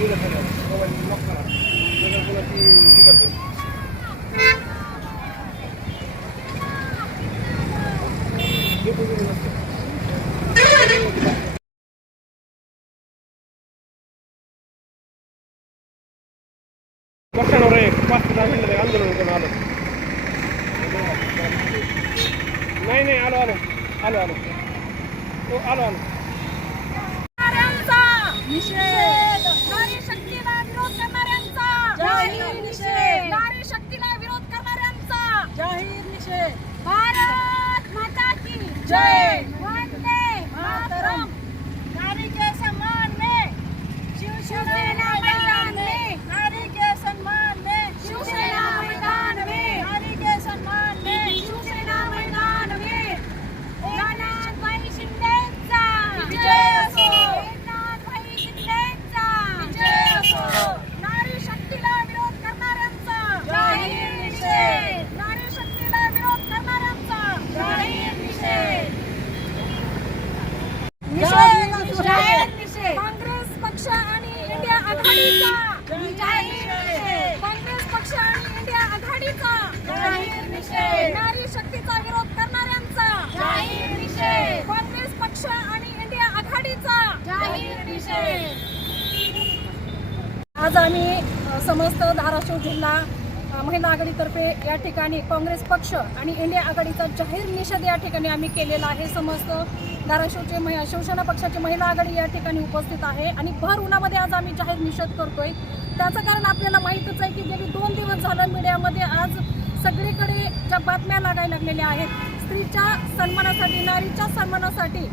पक्षांवर एक 5-10 मिनिटं आंदोलन करून आलो. नाही आलो आलो आलो आलो हो आलो आलो. निषेध, नारी शक्तीला विरोध करणाऱ्यांचा जाहीर निषेध, नारी शक्तीला विरोध करणाऱ्यांचा जाहीर निषेध. भारत माता की जय, वंदे मातरम. नारी के सम्मान में शिवसेना मैदान में, नारी के सम्मान में शिवसेना मैदान में, नारी के सम्मान में शिवसेना मैदान में. एकनाथभाई शिंदेचा विजय असो, एकनाथभाई शिंदेचा विजय असो. नारी शक्तीला विरोध करणाऱ्यांचा जाहीर निषेध, नारी शक्तीला विरोध करणाऱ्यांचा जाहीर निषेध. जाहीर निषेध. काँग्रेस पक्ष आणि इंडिया आघाडीचा जाहीर निषेध, काँग्रेस पक्ष आणि इंडिया आघाडीचा जाहीर निषेध. नारी शक्तीचा विरोध करणाऱ्यांचा जाहीर निषेध, काँग्रेस पक्ष आणि इंडिया आघाडीचा जाहीर निषेध. आज आम्ही समस्त धाराशिव जिल्हा महिला आघाडीतर्फे या ठिकाणी काँग्रेस पक्ष आणि इंडिया आघाडीचा जाहीर निषेध या ठिकाणी आम्ही केलेला आहे. समस्त धाराशिवचे शिवसेना पक्षाची महिला आघाडी या ठिकाणी उपस्थित आहे आणि भर उन्हामध्ये आज आम्ही जाहीर निषेध करतोय. त्याचं कारण आपल्याला माहीतच आहे की गेली 2 दिवस झालं मीडियामध्ये आज सगळीकडे ज्या बातम्या लागायला लागलेल्या आहेत, स्त्रीच्या सन्मानासाठी, नारीच्या सन्मानासाठी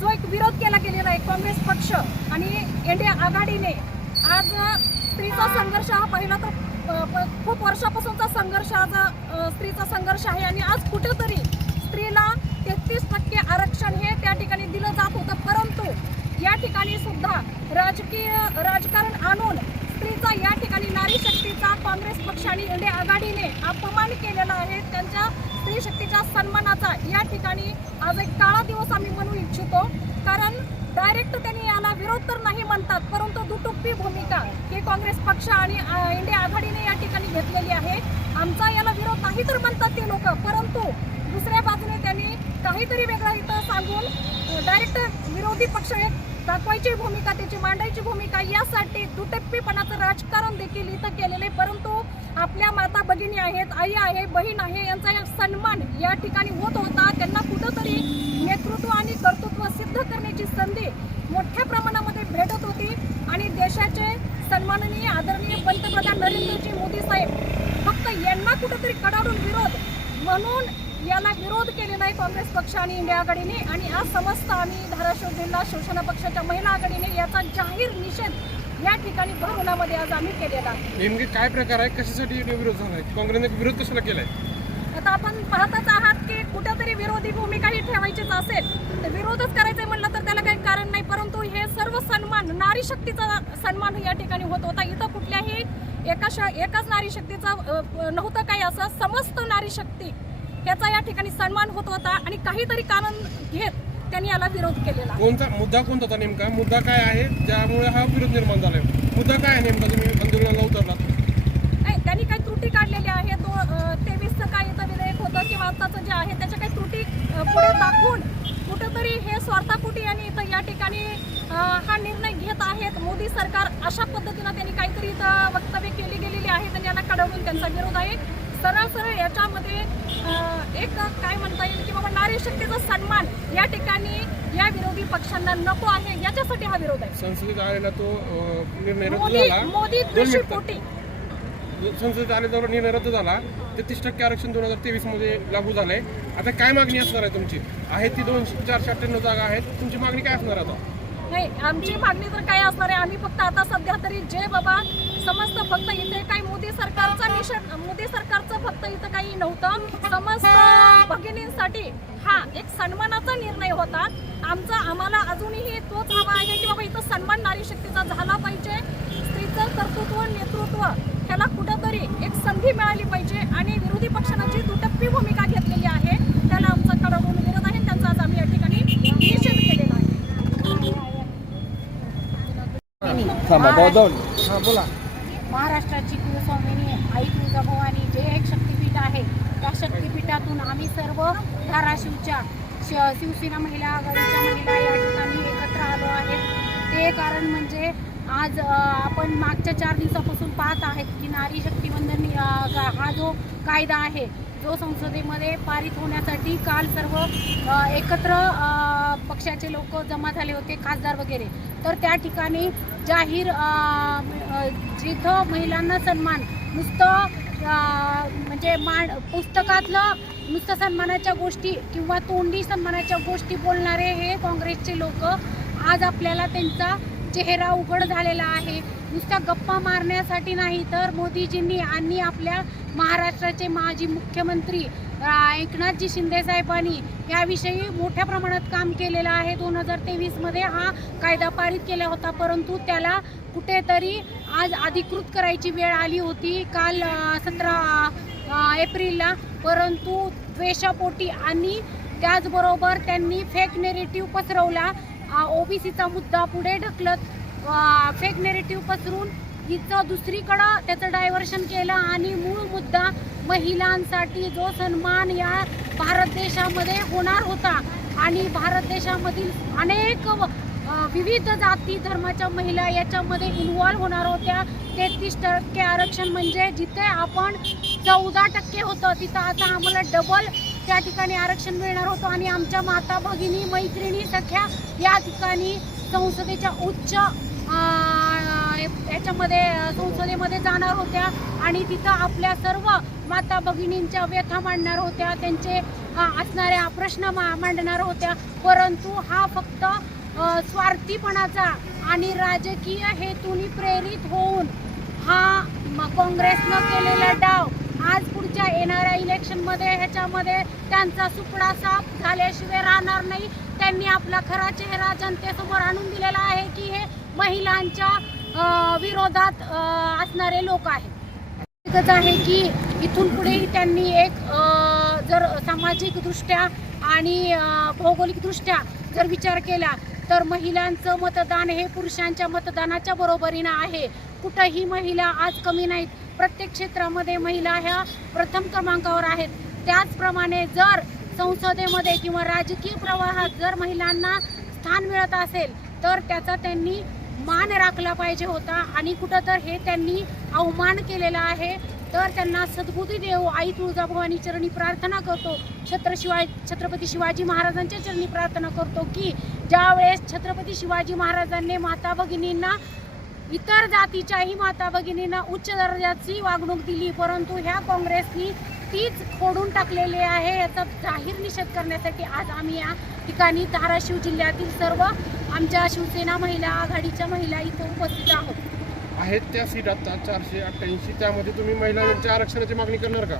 जो एक विरोध केला गेलेला आहे काँग्रेस पक्ष आणि इंडिया आघाडीने. आज स्त्रीचा संघर्ष हा पहिला तर खूप वर्षापासूनचा संघर्ष, आज स्त्रीचा संघर्ष आहे आणि आज कुठेतरी स्त्रीला 33% आरक्षण हे त्या ठिकाणी दिलं जात होतं. परंतु या ठिकाणी सुद्धा राजकारण आणून स्त्रीचा या ठिकाणी नारी शक्तीचा काँग्रेस पक्ष आणि इंडिया आघाडीने अपमान केलेला आहे. त्यांच्या स्त्री शक्तीच्या सन्मानाचा या ठिकाणी आज एक काळा दिवस आम्ही म्हणू इच्छितो. कारण डायरेक्ट त्यांनी याला विरोध तर नाही म्हणतात, परंतु दुटुप्पी भूमिका ही काँग्रेस पक्ष आणि इंडिया आघाडीने या ठिकाणी घेतलेली आहे. आमचा याला विरोध नाही तर म्हणतात ते लोक, परंतु दुसऱ्या बाजूने त्यांनी काहीतरी वेगळं इथं सांगून डायरेक्ट विरोधी पक्ष एक दाखवायची भूमिका, त्याची मांडायची भूमिका, यासाठी दुटप्पीपणाचं राजकारण देखील इथं केलेलं आहे. परंतु आपल्या माता भगिनी आहेत, आई आहे, बहीण आहे, यांचा सन्मान या ठिकाणी होत होता. त्यांना कुठंतरी नेतृत्व आणि कर्तृत्व सिद्ध करण्याची संधी मोठ्या प्रमाणामध्ये भेटत होती आणि देशाचे सन्माननीय आदरणीय पंतप्रधान नरेंद्रजी मोदी साहेब फक्त यांना कुठंतरी कडाडून विरोध म्हणून याला विरोध केलेला आहे काँग्रेस पक्ष आणि इंडिया आघाडीने. आणि आज समस्त आम्ही धाराशिव जिल्हा शिवसेना पक्षाच्या महिला आघाडीने याचा जाहीर निषेध या ठिकाणी भर उन्हामध्ये आज आम्ही केलेला आहे. नेमके काय प्रकार आहे, कशासाठी विरोध झाला आहे, काँग्रेसने विरोध कशाला केलाय? आता आपण पाहतच आहात की कुठेतरी विरोधी भूमिका ही ठेवायचीच असेल तर विरोधच करायचं म्हणलं तर त्याला काही कारण नाही. परंतु हे सर्व सन्मान, नारी शक्तीचा सन्मान या ठिकाणी होत होता. इथं कुठल्याही एकाच नारी शक्तीचा नव्हतं काही, असं समस्त नारी शक्ती याचा या ठिकाणी सन्मान होत होता आणि काहीतरी कारण घेत त्यांनी याला विरोध केलेला. कोणता मुद्दा होता नेमका? मुद्दा काय आहे ज्यामुळे हा विरोध निर्माण झालाय? मुद्दा काय आहे नेमका? तुम्ही आंदोलनाला उतरलात? नाही, त्यांनी काही त्रुटी काढलेल्या आहेत. 23चं काय इथं विधेयक होतं किंवा आत्ताचं जे आहे त्याच्या काही त्रुटी पुढे दाखवून कुठेतरी हे स्वार्थापोटी आणि इथं या ठिकाणी हा निर्णय घेत आहेत. मोदी सरकार अशा पद्धतीनं त्यांनी काहीतरी इथं वक्तव्य केली गेलेली आहे आणि याला कडावून त्यांचा विरोध आहे. सरळ याच्यामध्ये एक काय म्हणता येईल की बाबा नारी शक्तीचा सन्मान या ठिकाणी या विरोधी पक्षांना नको आहे, याच्यासाठी हा विरोध आहे. संसदेत आलेला तो निर्णय रद्द झाला. मोदी द्वेषीपोटी संसदेत आलेला निर्णय रद्द झाला. 33% आरक्षण 2023 मध्ये लागू झालंय. आता काय मागणी असणार आहे तुमची? आहे ती 498 जागा आहेत, तुमची मागणी काय असणार आता? नाही, आमची मागणी तर काय असणार आहे, आम्ही फक्त आता सध्या तरी जे बाबा समस्त फक्त इथे काही मोदी सरकारचं फक्त इथं काही नव्हतं. समस्त भगिनींसाठी हा एक सन्मानाचा निर्णय होता. आम्हाला अजूनही तोच हवा आहे की बाबा इथं सन्मान नारी शक्तीचा झाला पाहिजे. स्त्रीचं कर्तृत्व, नेतृत्व ह्याला कुठंतरी एक संधी मिळाली पाहिजे आणि विरोधी पक्षानं जी दुटप्पी भूमिका घेतलेली आहे त्याला आमचा कडाडून विरोध आहे. त्यांचा आज आम्ही या ठिकाणी निषेध केलेला आहे. बोला. महाराष्ट्राची कुलस्वामिनी आई तुळजाभवानी जे एक शक्तिपीठ आहे, त्या शक्तिपीठातून आम्ही सर्व धाराशिवच्या शिवसेना महिला आघाडीच्या महिला या ठिकाणी एकत्र आलो आहे. ते कारण म्हणजे आज आपण मागच्या 4 दिवसापासून पाहत आहेत की नारी शक्तीवंदन हा जो कायदा आहे, जो संसदेमध्ये पारित होण्यासाठी काल सर्व एकत्र पक्षाचे लोक जमा झाले होते, खासदार वगैरे. तर त्या ठिकाणी जाहीर जिथं महिलांना सन्मान नुसतं म्हणजे पुस्तकातलं नुसतं सन्मानाच्या गोष्टी किंवा तोंडी सन्मानाच्या गोष्टी बोलणारे हे काँग्रेसचे लोक आज आपल्याला त्यांचा चेहरा उघड झालेला आहे. नुसत्या गप्पा मारण्यासाठी नाही, तर मोदीजींनी आणि आपल्या महाराष्ट्राचे माजी मुख्यमंत्री एकनाथजी शिंदे साहेबांनी याविषयी मोठ्या प्रमाणात काम केलेलं आहे. 2023मध्ये हा कायदा पारित केला होता, परंतु त्याला कुठेतरी आज अधिकृत करायची वेळ आली होती काल 17 एप्रिलला. परंतु द्वेषापोटी आणि त्याचबरोबर त्यांनी फेक नेरेटिव्ह पसरवला. ओबीसीचा मुद्दा पुढे ढकलत फेक नेरेटिव्ह पसरून हिचं दुसरीकडं त्याचं डायव्हर्शन केलं आणि मूळ मुद्दा महिलांसाठी जो सन्मान या भारत देशामध्ये होणार होता आणि भारत देशामधील अनेक विविध जाती धर्माच्या महिला याच्यामध्ये इन्व्हॉल्व होणार होत्या. 33% आरक्षण म्हणजे जिथे आपण 14% होतं तिथं आता आम्हाला डबल त्या ठिकाणी आरक्षण मिळणार होतं. आणि आमच्या माता भगिनी मैत्रिणी सख्या या ठिकाणी संसदेच्या उच्च याच्यामध्ये संसदेमध्ये जाणार होत्या आणि तिथं आपल्या सर्व माता भगिनींच्या व्यथा मांडणार होत्या, त्यांचे असणाऱ्या प्रश्न मांडणार होत्या. परंतु हा फक्त स्वार्थीपणाचा आणि राजकीय हेतूने प्रेरित होऊन हा काँग्रेसनं केलेला डाव आज पुढच्या येणाऱ्या इलेक्शनमध्ये ह्याच्यामध्ये त्यांचा सुपडा साफ झाल्याशिवाय राहणार नाही. त्यांनी आपला खरा चेहरा जनतेसमोर आणून दिलेला आहे की हे महिलांच्या विरोधात असणारे लोक आहेत. एकच आहे की इथून पुढेही त्यांनी एक जर सामाजिकदृष्ट्या आणि भौगोलिकदृष्ट्या जर विचार केला तर महिलांचं मतदान हे पुरुषांच्या मतदानाच्या बरोबरीनं आहे. कुठंही महिला आज कमी नाहीत. प्रत्येक क्षेत्रामध्ये महिला ह्या प्रथम क्रमांकावर आहेत. त्याचप्रमाणे जर संसदेमध्ये किंवा राजकीय प्रवाहात जर महिलांना स्थान मिळत असेल तर त्याचा त्यांनी मान राखला पाहिजे होता आणि कुठं तर हे त्यांनी अवमान केलेला आहे. तर त्यांना सद्बुद्धी देव आई तुळजाभवानी चरणी प्रार्थना करतो. छत्रपती शिवाजी महाराजांच्या चरणी प्रार्थना करतो की ज्या वेळेस छत्रपती शिवाजी महाराजांनी माता भगिनींना इतर जातीच्याही माता भगिनींना उच्च दर्जाची वागणूक दिली, परंतु ह्या काँग्रेसनी तीच खोडून टाकलेली आहे. याचा जाहीर निषेध करण्यासाठी आज आम्ही या ठिकाणी धाराशिव जिल्ह्यातील सर्व आमच्या शिवसेना महिला आघाडीच्या महिला इथं उपस्थित आहोत. आहेत त्या सीट आता 488, त्यामध्ये तुम्ही महिलांच्या आरक्षणाची मागणी करणार का?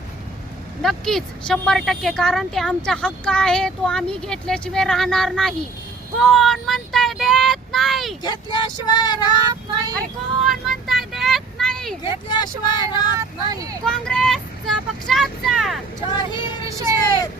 नक्कीच 100%, कारण ते आमचा हक्क आहे, तो आम्ही घेतल्याशिवाय राहणार नाही. कोण म्हणताय देत नाही, घेतल्याशिवाय राहत नाही. कोण म्हणताय देत नाही, घेतल्याशिवाय राहत नाही. काँग्रेस पक्षाचा जाहीर निषेध.